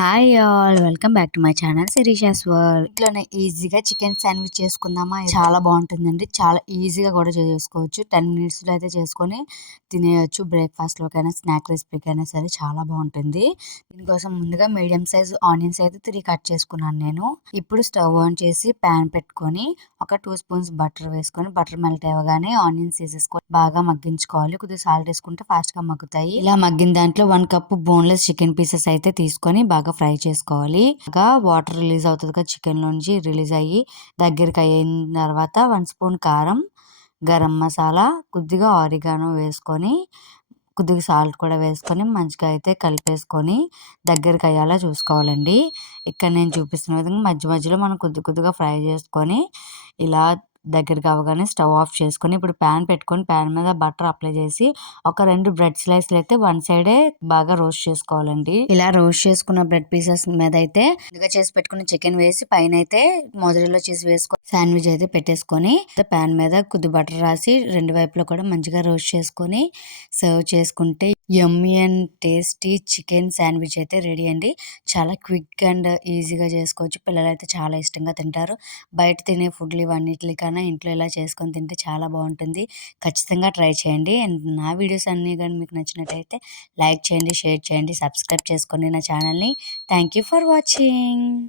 Hi all welcome back to my channel Sirisha's world. ఇట్లనే ఈజీగా chicken sandwich చేసుకుందామా, చాలా బాగుంటుందండి. చాలా ఈజీగా కూడా చేసుకోవచ్చు. 10 మినిట్స్లో అయితే చేసుకొని తినేయచ్చు. బ్రేక్ఫాస్ట్లోకైనా స్నాక్ రెసిపీకైనా సరే చాలా బాగుంటుంది. దీనికోసం ముందుగా మీడియం సైజ్ ఆనియన్స్ అయితే 3 కట్ చేసుకున్నాను నేను. ఇప్పుడు స్టవ్ ఆన్ చేసి ప్యాన్ పెట్టుకొని ఒక 2 స్పూన్స్ బటర్ వేసుకొని బటర్ మెల్ట్ అవ్వగానే ఆనియన్స్ వేసేసుకొని బాగా మగ్గించుకోవాలి. కొద్దిగా సాల్ట్ వేసుకుంటే ఫాస్ట్గా మగ్గుతాయి. ఇలా మగ్గిన దాంట్లో 1 కప్ బోన్లెస్ చికెన్ పీసెస్ అయితే తీసుకొని బాగా ఫ్రై చేసుకోవాలి. బాగా వాటర్ రిలీజ్ అవుతుంది కదా చికెన్ నుంచి, రిలీజ్ అయ్యి దగ్గరికి అయిన తర్వాత 1 స్పూన్ కారం, గరం మసాలా, కొద్దిగా ఆరిగానో వేసుకొని కొద్దిగా సాల్ట్ కూడా వేసుకొని మంచిగా అయితే కలిపేసుకొని దగ్గరికి అయ్యేలా చూసుకోవాలండి. ఇక్కడ నేను చూపిస్తున్న విధంగా మధ్య మధ్యలో మనం కొద్దిగా ఫ్రై చేసుకొని ఇలా దగ్గరికి అవ్వగానే స్టవ్ ఆఫ్ చేసుకొని ఇప్పుడు ప్యాన్ పెట్టుకొని ప్యాన్ మీద బటర్ అప్లై చేసి ఒక 2 బ్రెడ్ స్లైస్లు అయితే వన్ సైడే బాగా రోస్ట్ చేసుకోవాలండి. ఇలా రోస్ట్ చేసుకున్న బ్రెడ్ పీసెస్ మీద అయితే ముందుగా చేసి పెట్టుకున్న చికెన్ వేసి పైన అయితే మొజరెల్లా చీజ్ వేసుకొని శాండ్విచ్ అయితే పెట్టేసుకొని ప్యాన్ మీద కొద్ది బటర్ రాసి 2 వైపులో కూడా మంచిగా రోస్ట్ చేసుకొని సర్వ్ చేసుకుంటే యమ్మీ అండ్ టేస్టీ చికెన్ శాండ్విచ్ అయితే రెడీ అండి. చాలా క్విక్ అండ్ ఈజీగా చేసుకోవచ్చు. పిల్లలు అయితే చాలా ఇష్టంగా తింటారు. బయట తినే ఫుడ్లు ఇవన్నిటి కన్నా ఇంట్లో ఇలా చేసుకొని తింటే చాలా బాగుంటుంది. ఖచ్చితంగా ట్రై చేయండి. అండ్ నా వీడియోస్ అన్నీ కానీ మీకు నచ్చినట్టయితే లైక్ చేయండి, షేర్ చేయండి, సబ్స్క్రైబ్ చేసుకోండి నా ఛానల్ని. Thank you for watching.